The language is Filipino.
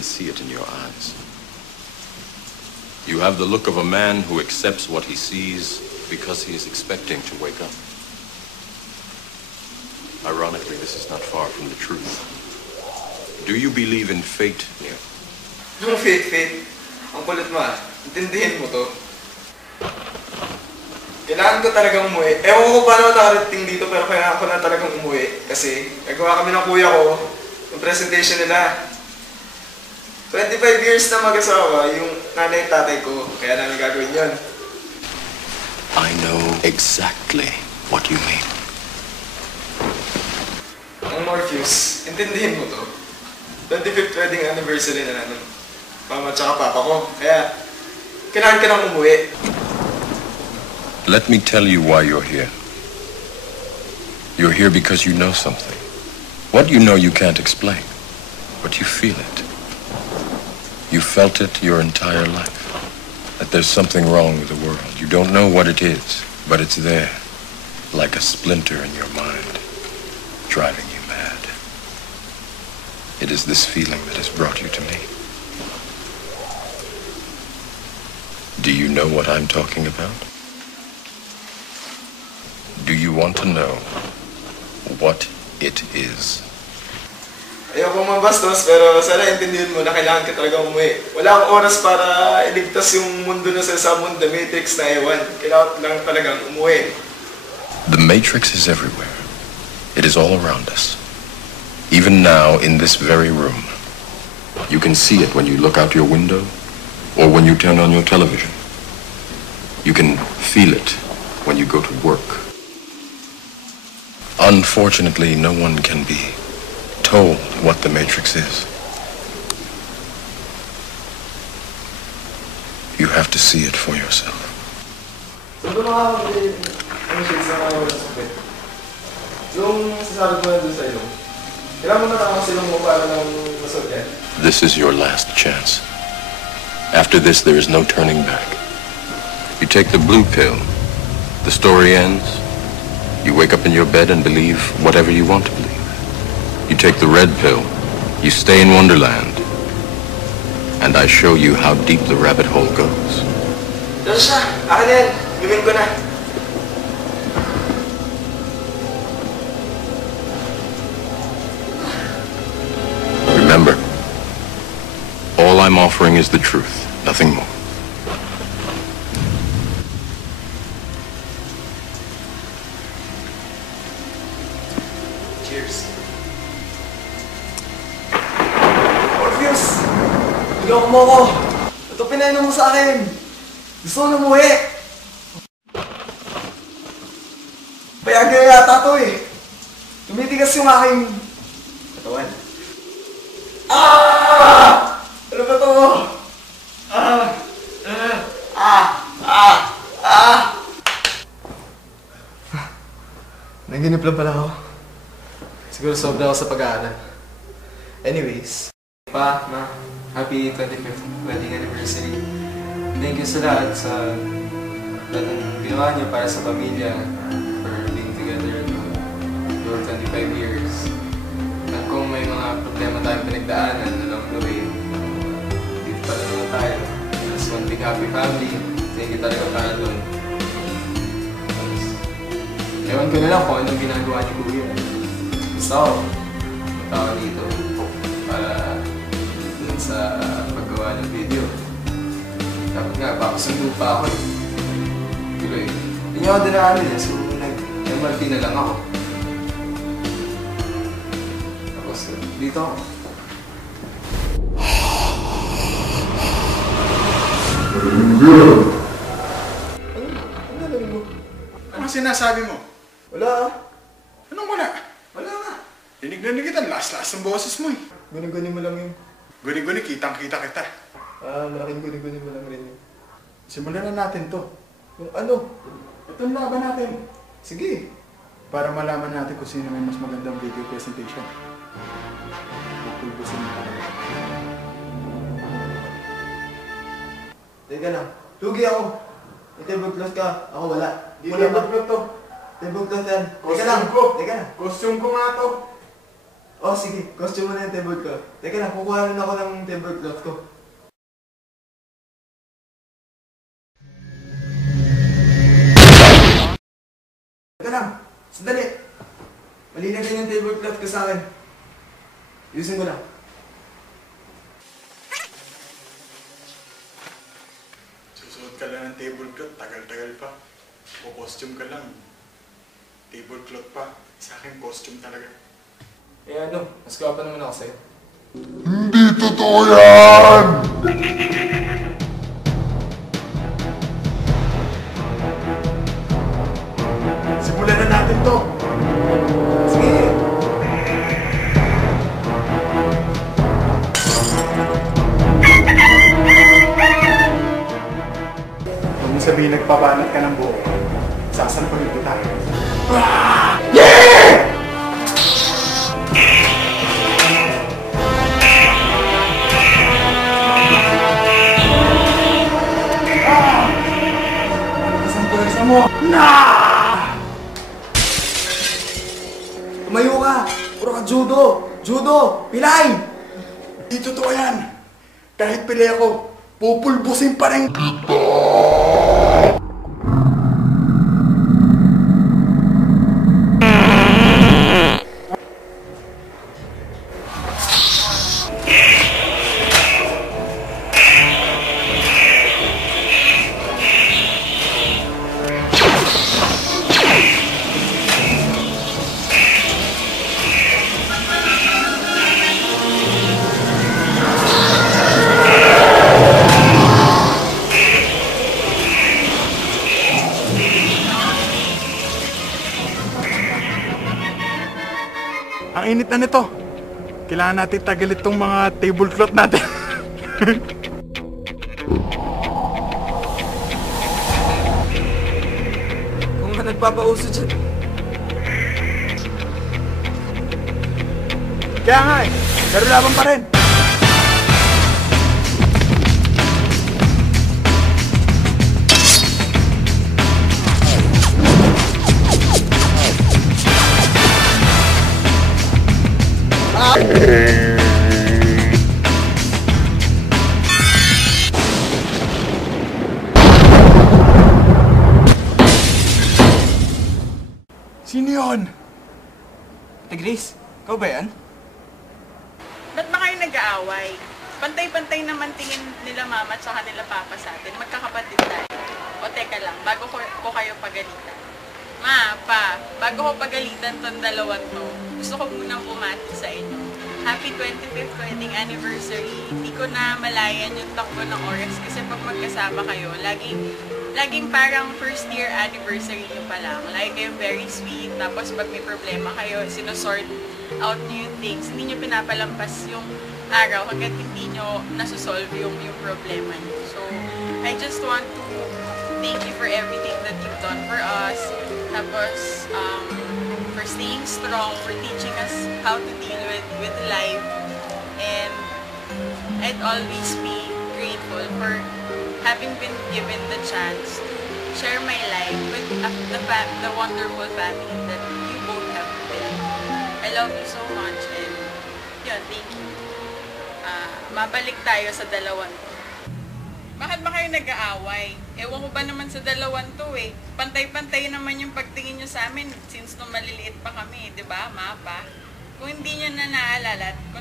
can see it in your eyes. You have the look of a man who accepts what he sees because he is expecting to wake up. Ironically, this is not far from the truth. Do you believe in fate, Neo? Yung fate. Ang kulit mo ah. Intindihin mo to. Kailangan ko talagang umuwi. Ewan ko paano nakarating dito pero kailangan ko na talagang umuwi. Kasi nagawa kami ng kuya ko yung presentation nila. 25 years na mag-asawa yung nanay at tatay ko. Kaya namin gagawin yun. I know exactly what you mean. Ang Morpheus, intindihin mo to. 25th wedding anniversary na ng mama at papa ko. Kaya kailangan ka nang umuwi. Let me tell you why you're here. You're here because you know something. What you know you can't explain, but you feel it. You felt it your entire life, that there's something wrong with the world. You don't know what it is, but it's there, like a splinter in your mind, driving you mad. It is this feeling that has brought you to me. Do you know what I'm talking about? Do you want to know what it is? Ayoko mabastos, pero sana intindihin mo na kailangan ka talaga umuwi. Wala akong oras para iligtas yung mundo na sasabong The Matrix na ewan. Kailangan lang talagang umuwi. The Matrix is everywhere. It is all around us. Even now, in this very room. You can see it when you look out your window or when you turn on your television. You can feel it when you go to work. Unfortunately, no one can be told what the Matrix is. You have to see it for yourself. This is your last chance. After this, there is no turning back. You take the blue pill, the story ends. You wake up in your bed and believe whatever you want to believe. You take the red pill, you stay in Wonderland, and I show you how deep the rabbit hole goes. Diyan siya! Akin na yan! Lumin ko na! Remember, all I'm offering is the truth, nothing more. Cheers. Morpheus! Iloko mo ko! Ito pinainom mo sa akin! Gusto ko na umuwi! Bayag na yata to eh! Tumitigas yung aking katawan. Ah! Ano ba to? Naginip lang pala ako. Siguro sobra ako sa pag-aaral. Anyways, Pa, Ma, happy 25th wedding anniversary. Thank you sa lahat sa lahat ng ginawa niyo para sa pamilya, for being together for 25 years. At kung may mga problema tayong pinagdaanan along the way, dito pala naman tayo. As one big happy family. Thank you talaga para doon. Ewan ko na lang kung anong ginagawa ni Kuya. Basta ako, punta ako dito para dun sa paggawa ng video. Dapat nga, baka sundo pa ako eh. Tuloy, hindi niya ako dinaanin eh, so nag-MRT na lang ako. Tapos dito ako. Ano nalamin mo? Ano sinasabi mo? Wala ah. Anong wala? Wala nga. Dinig na kita, last-last ang boses mo eh. Guni-guni mo lang yun. Guni-guni, kitang-kita kita. Malaking guni-guni mo lang rin yun. Simulan na natin to. Kung ano? Ito ang laban natin. Sige. Para malaman natin kung sino may mas magandang video presentation. Pupulbusin mo tayo. Teka lang. Lugi ako. May tablecloth ka. Ako wala. Di Wala ba? tablecloth to. Tablecloth yan. Teka Costume lang. ko. Teka lang. Costume ko nga to. Oh, sige. Costume mo na yung tablecloth. Teka lang, kukuha rin ako ng tablecloth ko. Teka lang. Sandali. Mali na ganyan tablecloth ko sa akin. Ayusin ko lang. Susuot ka lang ng tablecloth, tagal-tagal pa. O costume ka lang, tablecloth pa. Sa akin, costume talaga. Eh ano, mas pa naman ako sa'yo. Hindi totoo yan! Simulan na natin to! Sige! Huwag mo sabihin nagpabanat ka ng buo. Sasampalin kita. Sampulisa mo! Tumayo ka! Puro ka judo! Judo! Pilay! Hindi totoo yan! Kahit pili ako, pupulbusin pa rin kita! Ang init na nito. Kailangan natin tagalit tong mga tablecloth natin. Kung nga nagpapauso dyan. Kaya nga eh, pero laban pa rin. Sino yun? Ate Grace, ikaw ba yan? Ba't ba kayo nag-aaway? Pantay-pantay naman tingin nila mama at saka nila papa sa atin. Magkakapatid tayo. O teka lang, bago ko kayo pagalitan. Ma, pa, bago ko pagalitan tong dalawan to, gusto ko munang bumati sa inyo. Happy 25th wedding anniversary. Hindi ko na malayan yung takbo ng oras kasi pag magkasama kayo, laging parang first year anniversary nyo pa lang. Like, kayong very sweet. Tapos pag may problema kayo, sinusort out nyo yung things. Hindi nyo pinapalampas yung araw hanggat hindi nyo nasusolve yung problema nyo. So, I just want to thank you for everything that you've done for us. Tapos, for staying strong, for teaching us how to deal with life. And I'd always be grateful for having been given the chance to share my life with the wonderful family that you both have built. I love you so much and yun, thank you. Mabalik tayo sa dalawan to. Bakit ba kayo nag-aaway? Ewan ko ba naman sa dalawan to eh. Pantay-pantay naman yung pagtingin nyo sa amin since nung maliliit pa kami, di ba, mapa? Kung hindi nyo na naalala, kung